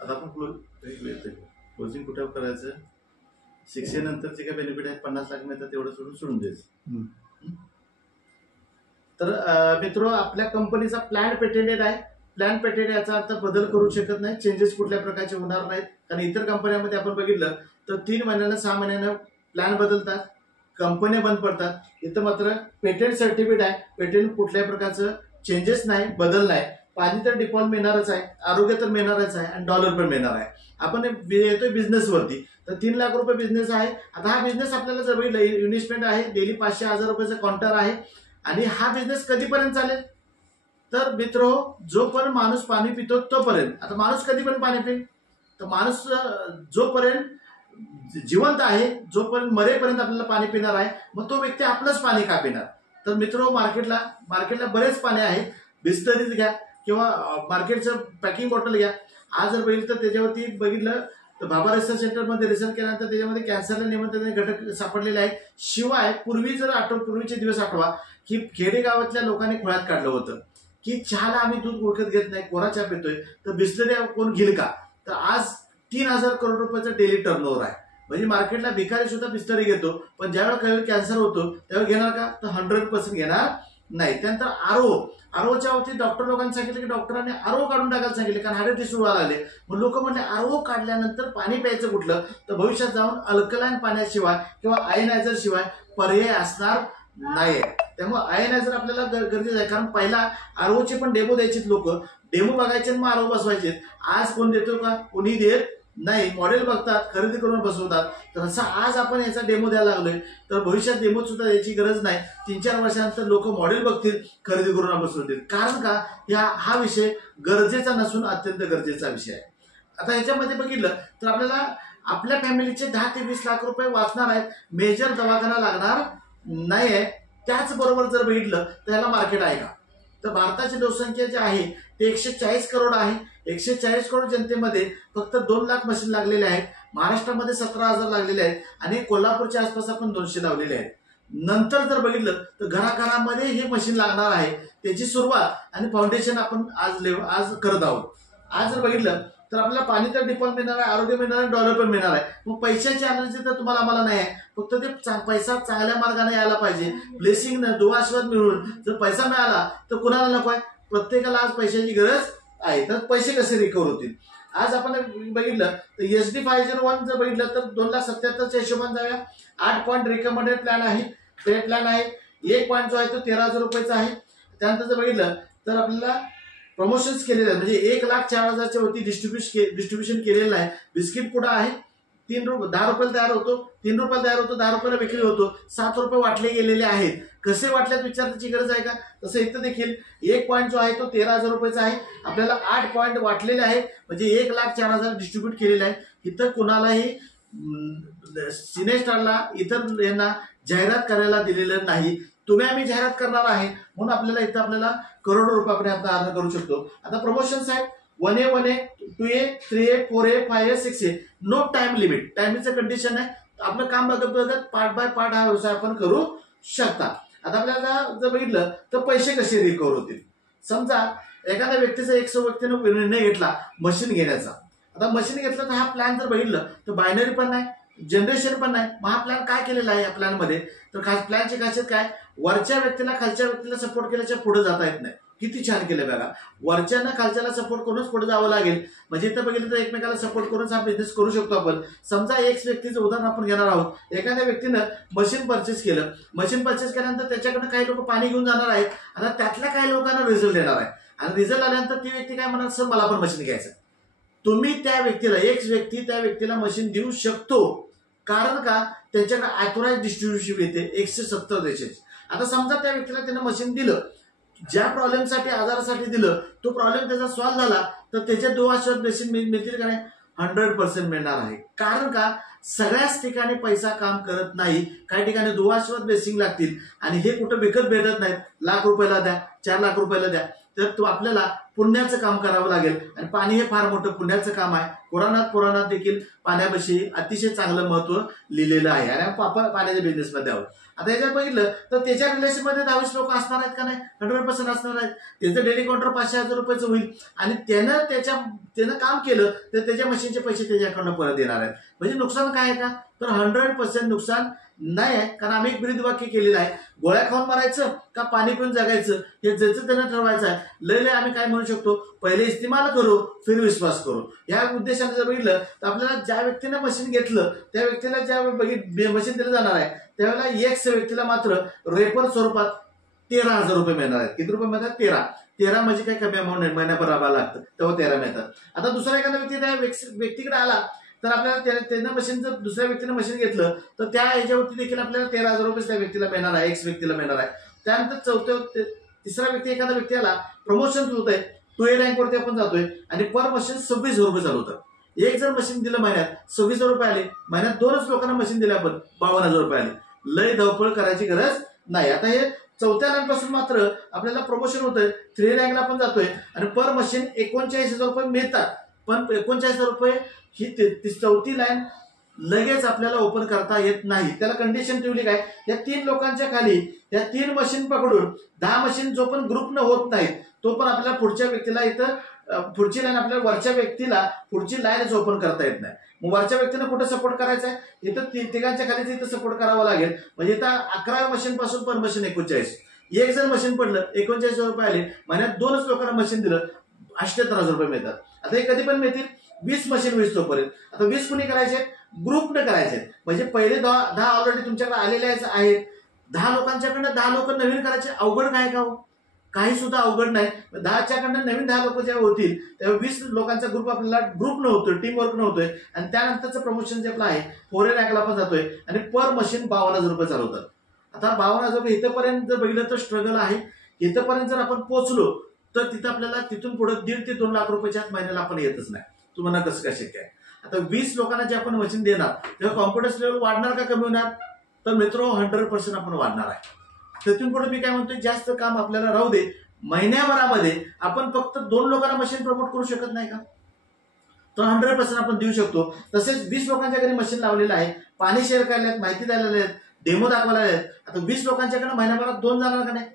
आता आपण क्लोजिंग कुठं करायचं, 6A नंतरचे काय बेनिफिट आहेत, 50 लाख मिळतात तेवढं सोडून द्यायचं. तर मित्र, आपल्या कंपनीचा प्लॅन पेटेंटेड आहे. प्लॅन पेटेंट याचा अर्थ बदल करू शकत नाही, चेंजेस कुठल्या प्रकारचे होणार नाहीत. कारण इतर कंपन्यांमध्ये आपण बघितलं तर 3 महिन्यानं 6 महिन्यानं प्लॅन बदलतात, कंपन्या बंद पडतात. इथं मात्र पेटेंट सर्टिफिकेट आहे, पेटेंट कुठल्याही प्रकारचं चेंजेस नाही, बदल नाही. पाणी तर डिफॉल्ट मिळणारच आहे, आरोग्य तर मिळणारच आहे आणि डॉलर पण मिळणार आहे. आपण येतोय बिझनेसवरती, तर 3 लाख रुपये बिझनेस आहे. आता हा बिझनेस आपल्याला जर बघितलं, इन्व्हेस्टमेंट आहे, डेली 500,000 रुपयाचं काउंटर आहे. आणि हा बिझनेस कधीपर्यंत चालेल, तर मित्र, जोपर्यंत माणूस पाणी पितो तोपर्यंत. आता माणूस कधी पण पाणी पिईल, तर माणूस जोपर्यंत जिवंत आहे, जोपर्यंत मरेपर्यंत आपल्याला पाणी पिणार आहे, मग तो व्यक्ती आपलंच पाणी का पिणार. तर मित्र, मार्केटला बरेच पाणी आहे. बिस्लरीज घ्या किंवा मार्केटचं पॅकिंग बॉटल घ्या. आज जर बघितलं तर त्याच्यावरती बघितलं तर भाभा रिसर्च सेंटरमध्ये रिसर्च केल्यानंतर त्याच्यामध्ये कॅन्सरला निमंत्रण घटक सापडलेले आहेत. शिवाय पूर्वीचे दिवस आठवा की खेडेगावातल्या लोकांनी खोळ्यात काढलं होतं की चहाला आम्ही दूध ओळखत घेत नाही, कोरा चहा पितोय, तर बिस्लरी कोण घेईल का. तर आज 3,000 करोड रुपयाचं डेली टर्नओव्हर आहे. म्हणजे मार्केटला भिकारी सुद्धा बिस्लरी घेतो, पण ज्यावेळेला कॅन्सर होतो त्यावेळेला घेणार का, तर 100% घेणार नाही. त्यानंतर आरोच्या बाबतीत डॉक्टर लोकांनी सांगितलं की डॉक्टरांनी आरो काढून टाकायला सांगितले, कारण हाडे टिश्यू आले. मग लोक म्हणले आरो काढल्यानंतर पाणी प्यायचं कुठलं, तर भविष्यात जाऊन अल्कलाईन पाण्याशिवाय किंवा आयनायझर शिवाय पर्याय असणार नाही. त्यामुळे आयनायझर आपल्याला गरजेचं आहे. कारण पहिला आरोचे पण डेमो द्यायचे, लोक डेमो बघायचे मग आरो बसवायचे. आज कोण देतो का, कोणी देत नाही. मॉडेल बघतात, खरेदी करून बसवतात. तर असं आज आपण याचा डेमो द्यायला लागलोय, तर भविष्यात डेमो सुद्धा द्यायची गरज नाही. 3-4 वर्षानंतर लोक मॉडेल बघतील, खरेदी करून बसवतील. कारण का, हा विषय गरजेचा नसून अत्यंत गरजेचा विषय आहे. आता ह्याच्यामध्ये बघितलं तर आपल्याला आपल्या फॅमिलीचे 10 ते 20 लाख रुपये वाचणार आहेत, मेजर दवाखाना लागणार नाही आहे. त्याचबरोबर जर बघितलं तर याला मार्केट आहे का, तर भारताची लोकसंख्या जी आहे ते 140 करोड आहे. 140 करोड जनतेमध्ये फक्त 2 लाख मशीन लागलेले आहेत. महाराष्ट्रामध्ये 17,000 लागलेले आहेत आणि कोल्हापूरच्या आसपास आपण 200 लावलेले आहेत. नंतर जर बघितलं तर घराघरामध्ये हे मशीन लागणार आहे. त्याची सुरुवात आणि फाउंडेशन आपण आज करत आहोत. आज जर बघितलं तर आपल्याला पाणी तर डिफॉल्ट मिळणार आहे, आरोग्य मिळणार आहे, डॉलर पण मिळणार आहे. मग पैशाची एनर्जी तर तुम्हाला आम्हाला नाही आहे, फक्त ते पैसा चांगल्या मार्गाने यायला पाहिजे. ब्लेसिंग दुआ आशीर्वाद मिळून जर पैसा मिळाला तर कुणाला नको आहे, प्रत्येकाला आज पैशाची गरज आहे. तर पैसे कसे रिकव्हर होतील. आज आपण बघितलं तर SD 501 जर बघितलं तर 2,77,000च्या हिशोबाने जाऊया. 8 पॉईंट रिकमेंडेड प्लॅन आहे, पे प्लॅन आहे. 1 पॉईंट जो आहे तो 13,000 रुपयाचा आहे. त्यानंतर जर बघितलं तर आपल्याला प्रमोशन्स केलेले आहे, म्हणजे 1,04,000च्या वरती डिस्ट्रीब्युशन केलेलं आहे. बिस्किट पुडा आहे, 10 रुपयाला तयार होतो, 3 रुपयाला तयार होतो, 10 रुपयाला विक्री होतो, 7 रुपये वाटले गेलेले आहेत. कसे वाटल्यात विचारण्याची गरज आहे का. तसं इथं देखील 1 पॉईंट जो आहे तो 13,000 रुपयाचा आहे. आपल्याला 8 पॉईंट वाटलेले आहेत, म्हणजे 1,04,000 डिस्ट्रीब्यूट केलेले आहे. इथं कुणालाही सिनेस्टारला इतर यांना जाहिरात करायला दिलेलं नाही. तुम्ही आम्ही जाहिरात करणार आहे म्हणून आपल्याला इथं आपल्याला करोडो रुपयापर्यंत अर्ज करू शकतो. आता प्रमोशन्स आहेत 1A, 1A, 2A, 3A, 4A, 5A, 6A. No time limit, टायमिंगचं कंडिशन आहे. आपलं काम बघत पार्ट बाय पार्ट हा व्यवसाय आपण करू शकता. आता आपल्याला जर बघितलं तर पैसे कसे रिकव्हर होतील. समजा एखाद्या व्यक्तीनं निर्णय घेतला मशीन घेण्याचा. आता मशीन घेतलं तर हा प्लॅन जर बघितलं तर बायनरी पण नाही, जनरेशन पण नाही. मग हा प्लॅन काय केलेला आहे या प्लॅनमध्ये, तर प्लॅनची खासियत काय, वरच्या व्यक्तीला खालच्या व्यक्तीला सपोर्ट केल्याच्या पुढे जाता येत नाही. किती छान केलं बघा, वरच्यानं खालच्याला सपोर्ट करूनच पुढे जावं लागेल. म्हणजे इथं बघितलं तर एकमेकाला सपोर्ट करूनच हा बिझनेस करू शकतो आपण. समजा एक व्यक्तीचं उदाहरण आपण घेणार आहोत. एखाद्या व्यक्तीनं मशीन परचेस केलं, मशीन परचेस केल्यानंतर त्याच्याकडनं काही लोक पाणी घेऊन जाणार आहेत. आता त्यातल्या काही लोकांना रिझल्ट येणार आहे आणि रिझल्ट आल्यानंतर ती व्यक्ती काय म्हणणार, सर मला पण मशीन घ्यायचं. तुम्ही त्या व्यक्तीला, एक व्यक्ती त्या व्यक्तीला मशीन देऊ शकतो. कारण का, त्यांच्याकडे ऑथोराइज डिस्ट्रीब्युशन येते 170 देशाची. आता समजा त्या व्यक्तीला त्यानं मशीन दिलं, ज्या प्रॉब्लेमसाठी आजारासाठी दिलं तो प्रॉब्लेम त्याचा सॉल्व्ह झाला, तर त्याच्या 2 आशीर्वाद मशीन मिळतील का नाही, 100% मिळणार आहे. कारण का, सगळ्याच ठिकाणी पैसा काम करत नाही. काही ठिकाणी 2 आशीर्वाद बेसिंग लागतील आणि हे कुठं विकत भेटत नाहीत. लाख रुपयाला द्या, 4 लाख रुपयाला द्या. तर तो आपल्याला पुण्याचं काम करावं लागेल आणि पाणी हे फार मोठं पुण्याचं काम आहे. पुराणात देखील पाण्याविषयी अतिशय चांगलं महत्व लिहिलेलं आहे आणि आपण पाण्याच्या बिझनेसमध्ये आहोत. आता याच्यात बघितलं तर त्याच्या रिलेशनमध्ये 10-20 लोक असणार आहेत का नाही, 100% असणार आहेत. त्याचं डेली काउंटर 500,000 रुपयाचं होईल आणि त्यानं काम केलं तर त्याच्या मशीनचे पैसे त्याच्या अकाउंटला परत येणार आहेत. म्हणजे नुकसान काय आहे का, तर 100% नुकसान नाही आहे. कारण आम्ही एक ब्रीद वाक्य केलेलं आहे, गोळ्या खाऊन मारायचं का पाणी पिऊन जगायचं हे ज्याचं त्यांना ठरवायचं आहे. लय आम्ही काय म्हणू शकतो, पहिले इस्तेमाल करू फिर विश्वास करू. या उद्देशाने जर बघितलं तर आपल्याला ज्या व्यक्तीने मशीन घेतलं त्या व्यक्तीला ज्या मशीन दिलं जाणार आहे त्यावेळेला एक्स व्यक्तीला मात्र रेफर स्वरूपात 13,000 रुपये मिळणार आहेत. किती रुपये मिळतात, 13 म्हणजे काय कमी अमाऊंट नाही, महिन्याभर राबायला लागतं तेव्हा 13 मिळतात. आता दुसरा एखादा व्यक्ती त्या व्यक्तीकडे आला तर आपल्याला त्यानं मशीन जर दुसऱ्या व्यक्तीने मशीन घेतलं तर त्या याच्यावरती देखील आपल्याला 13,000 रुपये त्या व्यक्तीला मिळणार आहे, एक्स व्यक्तीला मिळणार आहे. त्यानंतर तिसरा व्यक्ती एखादा व्यक्ती आला, प्रमोशन होत आहे, 2A रँकवरती आपण जातोय आणि पर मशीन 26,000 रुपये चालवतं. एक जर मशीन दिलं महिन्यात 26,000 रुपये आले, महिन्यात 2च लोकांना मशीन दिलं आपण 52,000 रुपये आले. लय धावपळ करायची गरज नाही. आता हे 4थ्या रँकपासून मात्र आपल्याला प्रमोशन होतंय, 3 रँकला आपण जातोय आणि पर मशीन 39,000 रुपये मिळतात. पण 39,000 रुपये ही 4थी लाईन लगेच आपल्याला ओपन करता येत नाही. त्याला कंडिशन ठेवली काय, या 3 लोकांच्या खाली या 3 मशीन पकडून 10 मशीन जो पण ग्रुपनं होत नाहीत तो पण आपल्याला पुढच्या व्यक्तीला इथं पुढची लाईन आपल्याला वरच्या व्यक्तीला पुढची लाईनच ओपन करता येत नाही. मग वरच्या व्यक्तीनं कुठं सपोर्ट करायचा आहे, इथं तिघांच्या खालीच इथं सपोर्ट करावा लागेल. म्हणजे इथं 11 मशीन पासून पर मशीन 39. एक जर मशीन पडलं 39,000 रुपये आले, महिन्यात 2च लोकांना मशीन दिलं 78,000 रुपये मिळतात. आता हे कधी पण मिळतील, 20 मशीन 20 तोपर्यंत. आता 20 कुणी करायचे, ग्रुपने करायचे. म्हणजे पहिले 10 ऑलरेडी तुमच्याकडे आलेले आहेत, 10 लोकांच्याकडनं 10 लोक नवीन करायचे. अवघड काय का हो, काही सुद्धा अवघड नाही. 10च्याकडनं नवीन 10 लोक जेव्हा होतील तेव्हा 20 लोकांचा ग्रुप आपल्याला ग्रुप न होतोय, टीम वर्क न होतोय आणि त्यानंतरचं प्रमोशन जे आपलं आहे 4A रँकला पण जातोय आणि पर मशीन 52,000 रुपये चालवतात. आता 52,000 रुपये इथंपर्यंत जर बघितलं तर स्ट्रगल आहे. इथंपर्यंत जर आपण पोहोचलो तर तिथं आपल्याला तिथून पुढे 1.5 ते 2 लाख रुपयाच्या महिन्याला आपण येतच नाही. तुम्हाला कसं काय शक्य आहे. आता 20 लोकांना जे आपण मशीन देणार तेव्हा कॉन्फिडन्स लेवल वाढणार का कमी होणार, तर मित्रो 100% आपण वाढणार आहे. तिथून पुढे मी काय म्हणतोय, जास्त काम आपल्याला राहू दे. महिन्याभरामध्ये आपण फक्त 2 लोकांना मशीन प्रमोट करू शकत नाही का, तर 100% आपण देऊ शकतो. तसेच 20 लोकांच्या घरी मशीन लावलेलं आहे, पाणी शेअर करायला आहेत, माहिती द्यायला आहेत, डेमो दाखवायला आहेत. आता 20 लोकांच्याकडे महिन्याभरात 2 जाणार का नाही,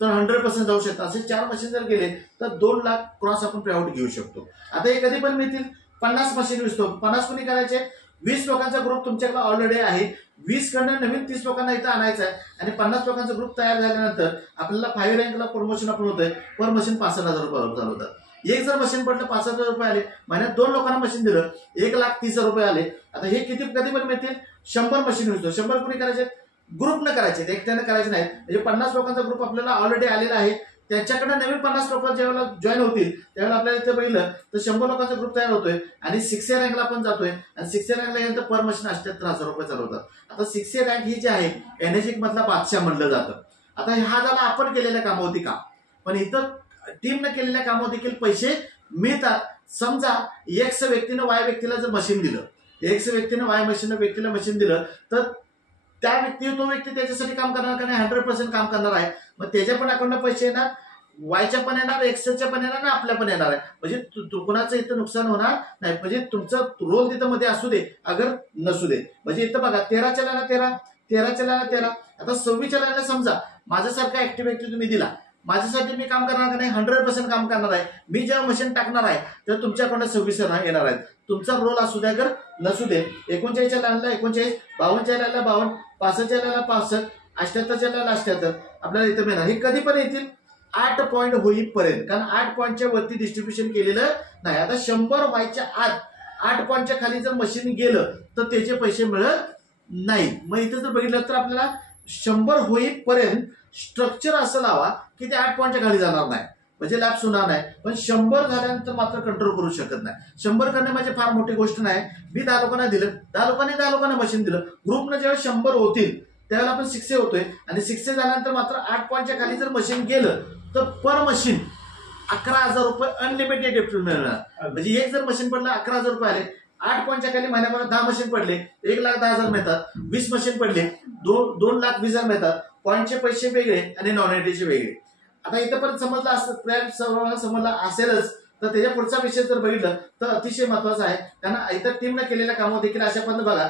तर 100% जाऊ शकतात. असे 4 मशीन जर गेले तर 2 लाख क्रॉस आपण पेआउट घेऊ शकतो. आता हे कधी पण मिळतील. 50 मशीन विसतो, 50 कोणी करायचे, 20 लोकांचा ग्रुप तुमच्याकडे ऑलरेडी आहे, 20 कडनं नवीन 30 लोकांना इथं आणायचं आहे आणि 50 लोकांचा ग्रुप तयार झाल्यानंतर आपल्याला 5 रँकला प्रमोशन आपण होतंय. पर मशीन 65,000 रुपये चालवतात. एक जर मशीन पडलं 65,000 रुपये आले, महिन्यात 2 लोकांना मशीन दिलं 1,30,000 रुपये आले. आता हे कधी पण मिळतील. 100 मशीन विसतो, 100 कोणी करायचे, ग्रुपनं करायचे, एकट्यानं करायचे नाही. म्हणजे 50 लोकांचा ग्रुप आपल्याला ऑलरेडी आलेला आहे, त्याच्याकडे नवीन 50 लोक ज्यावेळेला जॉईन होतील त्यावेळेला आपल्याला इथे बघितलं तर 100 लोकांचा ग्रुप तयार होतोय आणि 6A रँकला आपण जातोय आणि 6A रँकला गेल्यानंतर पर मशीन 78,000 रुपये चालवतात. आता 6A रँक ही जी आहे एनर्जिक मधला बादशाह म्हणलं जातं. आता हा झाला आपण केलेल्या कामावरती काम, पण इथं टीमनं केलेल्या कामावर देखील पैसे मिळतात. समजा एक्स व्यक्तीनं वाय व्यक्तीला जर मशीन दिलं, एक्स व्यक्तीनं वाय व्यक्तीला मशीन दिलं तर त्या तो व्यक्ती त्याच्यासाठी काम करणार का नाही, 100% काम करणार आहे. मग त्याच्या पण अकाउंटला पैसे येणार, वायच्या पण येणार, एक्सच्या पण येणार ना आपल्या पण येणार आहे. म्हणजे कुणाचं इथं नुकसान होणार नाही. म्हणजे तुमचा रोल तिथं मध्ये असू दे अगर नसू दे. म्हणजे इथं बघा 13च्या लाईनला 13, 13च्या लाईनला 13. आता 26च्या लाईनला समजा माझ्यासारखा ऍक्टिव्हिटी तुम्ही दिला, माझ्यासाठी मी काम करणार का नाही, 100% काम करणार आहे. मी जेव्हा मशीन टाकणार आहे तर तुमच्या अकाउंटला 26 येणार आहेत. तुमचा रोल असू द्या अगर नसू दे. 39च्या लाईनला 39, 52च्या लाईनला 52, 65च्या लाईनला 65, 78च्या लाईनला 78 आपल्याला इथं मिळणार. हे कधी पण येतील 8 पॉईंट होईपर्यंत, कारण 8 पॉईंटच्या वरती डिस्ट्रीब्युशन केलेलं नाही. आता 100 व्हायच्या आत 8 पॉईंटच्या खाली जर मशीन गेलं तर त्याचे पैसे मिळत नाही. मग इथं जर बघितलं तर आपल्याला 100 होईपर्यंत स्ट्रक्चर असं लावा की ते 8 पॉईंटच्या खाली जाणार नाही, म्हणजे लॅप्स होणार नाही. पण 100 झाल्यानंतर मात्र कंट्रोल करू शकत नाही. 100 करणे म्हणजे फार मोठी गोष्ट नाही. मी 10 लोकांना दिलं, 10 लोकांना मशीन दिलं, ग्रुपनं जेव्हा 100 होतील त्यावेळेला आपण 6A होतोय आणि 6A झाल्यानंतर मात्र 8 पॉईंटच्या खाली जर मशीन गेलं तर पर मशीन 11,000 रुपये अनलिमिटेड एप्रिल मिळणार. म्हणजे एक जर मशीन पडलं 11,000 रुपये आले, 8 पॉईंटच्या खाली महिन्याभरात 10 मशीन पडले 1,10,000 मिळतात. 20 मशीन पडले 2,20,000 मिळतात. पॉईंटचे पैसे वेगळे आणि नॉन एंट्रीचे वेगळे. आता इथं पण समजलं असं समजला असेलच तर त्याच्या पुढचा विषय जर बघितलं तर अतिशय महत्वाचा आहे, कारण इतर टीमने केलेल्या कामं देखील अशा पद्धतीने बघा,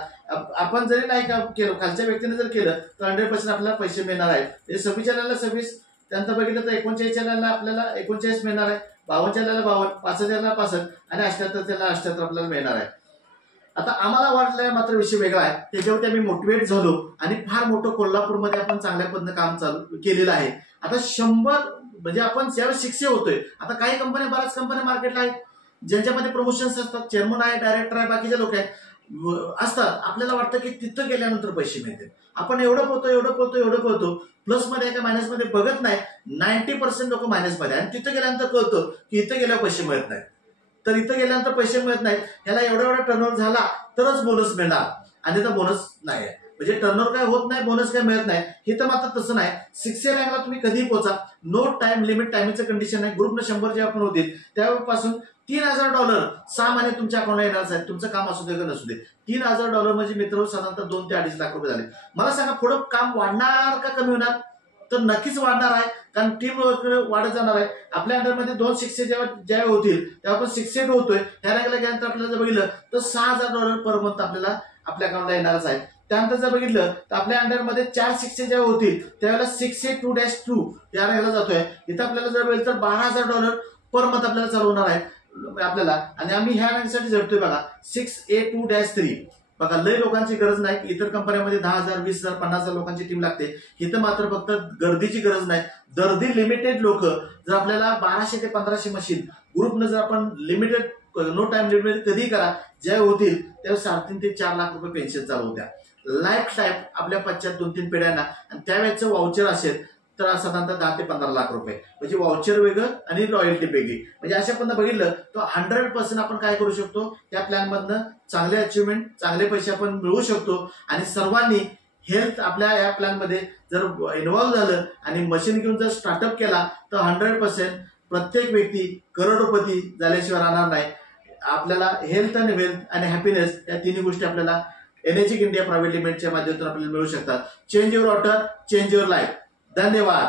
आपण जरी नाही काम केलं, खालच्या व्यक्तीने जर केलं तर 100% आपल्याला पैसे मिळणार आहेत. 26 26, त्यानंतर बघितलं तर 39 आपल्याला 39 मिळणार आहे, 52 52, 65 65 आणि 78 आपल्याला मिळणार आहे. आता आम्हाला वाटलं मात्र विषय वेगळा आहे, त्याच्यावरती आम्ही मोटिवेट झालो आणि फार मोठं कोल्हापूरमध्ये आपण चांगल्या पद्धतीने काम चालू केलेलं आहे. आता 100 म्हणजे आपण ज्यावेळेस 600 होतोय, आता काही कंपन्या, बऱ्याच कंपन्या मार्केटला आहेत ज्यांच्यामध्ये प्रमोशन्स असतात, चेअरमन आहे, डायरेक्टर आहे, बाकीचे लोक आहेत असतात. आपल्याला वाटतं की तिथं गेल्यानंतर पैसे मिळतील, आपण एवढं पोहतो प्लस मध्ये आहे का मायनस मध्ये बघत नाही. 90% लोक मायनस मध्ये, आणि तिथं गेल्यानंतर कळतं की इथं गेल्यावर पैसे मिळत नाहीत. तर इथं गेल्यानंतर पैसे मिळत नाहीत, याला एवढा टर्नओव्हर झाला तरच बोनस मिळणार, आणि तर बोनस नाही आहे. म्हणजे टर्नओव्हर काय होत नाही, बोनस काय मिळत नाही. हे तर मात्र तसं नाही. 600 रँकला तुम्ही कधीही पोहोचा, नो टाइम लिमिट, टायमिंगचं कंडिशन आहे. ग्रुपनं 100 जेव्हा पण होतील त्यापासून $3000 6 महिने तुमच्या अकाउंटला येणार आहेत. तुमचं काम असू दे का नसू दे. $3000 म्हणजे मित्र साधारणतः 2 ते 2.5 लाख रुपये झाले. मला सांगा पुढं काम वाढणार का कमी होणार? तर नक्कीच वाढणार आहे, कारण टीम वाढत जाणार आहे. आपल्या अंडरमध्ये 2 600 जेव्हा होतील तेव्हा आपण 600 होतोय. त्या रँकला गेल्यानंतर आपल्याला जर बघितलं तर $6000 पर मंथ आपल्याला आपल्या अकाउंटला येणारच आहे. त्यानंतर जर बघितलं तर आपल्या अंडरमध्ये 4 600 जेव्हा होतील त्यावेळेला 6A2-2 या रँकला जातोय. इथं आपल्याला जर बघितलं तर $12000 पर मंथ आपल्याला चालू होणार आहे आपल्याला, आणि आम्ही ह्या रँकसाठी झटतोय बघा 6A2-3. बघा, लय लोकांची गरज नाही. इतर कंपन्यांमध्ये 10,000 20,000 50,000 लोकांची टीम लागते. इथं मात्र फक्त गर्दीची गरज नाही, दर्दी लिमिटेड लोक. जर आपल्याला 1200 ते 1500 मशीन ग्रुपनं जर आपण लिमिटेड, नो टाइम लिमिटेड कधी करा, ज्या होतील त्यावेळेस 3.5 ते 4 लाख रुपये पेन्शन चालू होत्या लाईफ टाईम आपल्या पश्चात 2-3 पिढ्यांना. आणि त्यावेळेचं वाउचर असेल तर साधारणतः 10 ते 15 लाख रुपये, म्हणजे वाउचर वेगळं आणि रॉयल्टी वेगळी. म्हणजे अशा पद्धतीने बघितलं तर 100% आपण काय करू शकतो, त्या प्लॅन मधनं चांगले अचिव्हमेंट, चांगले पैसे आपण मिळवू शकतो. आणि सर्वांनी हेल्थ आपल्या या प्लॅन मध्ये जर इन्व्हॉल्व्ह झालं आणि मशीन घेऊन जर स्टार्टअप केला तर 100% प्रत्येक व्यक्ती करोडपती झाल्याशिवाय राहणार नाही. आपल्याला हेल्थ आणि वेल्थ आणि हॅपीनेस या तिन्ही गोष्टी आपल्याला एनर्जिक इंडिया प्रायव्हेट लिमिटेडच्या माध्यमातून आपल्याला मिळू शकतात. Change your water, change your life. धन्यवाद.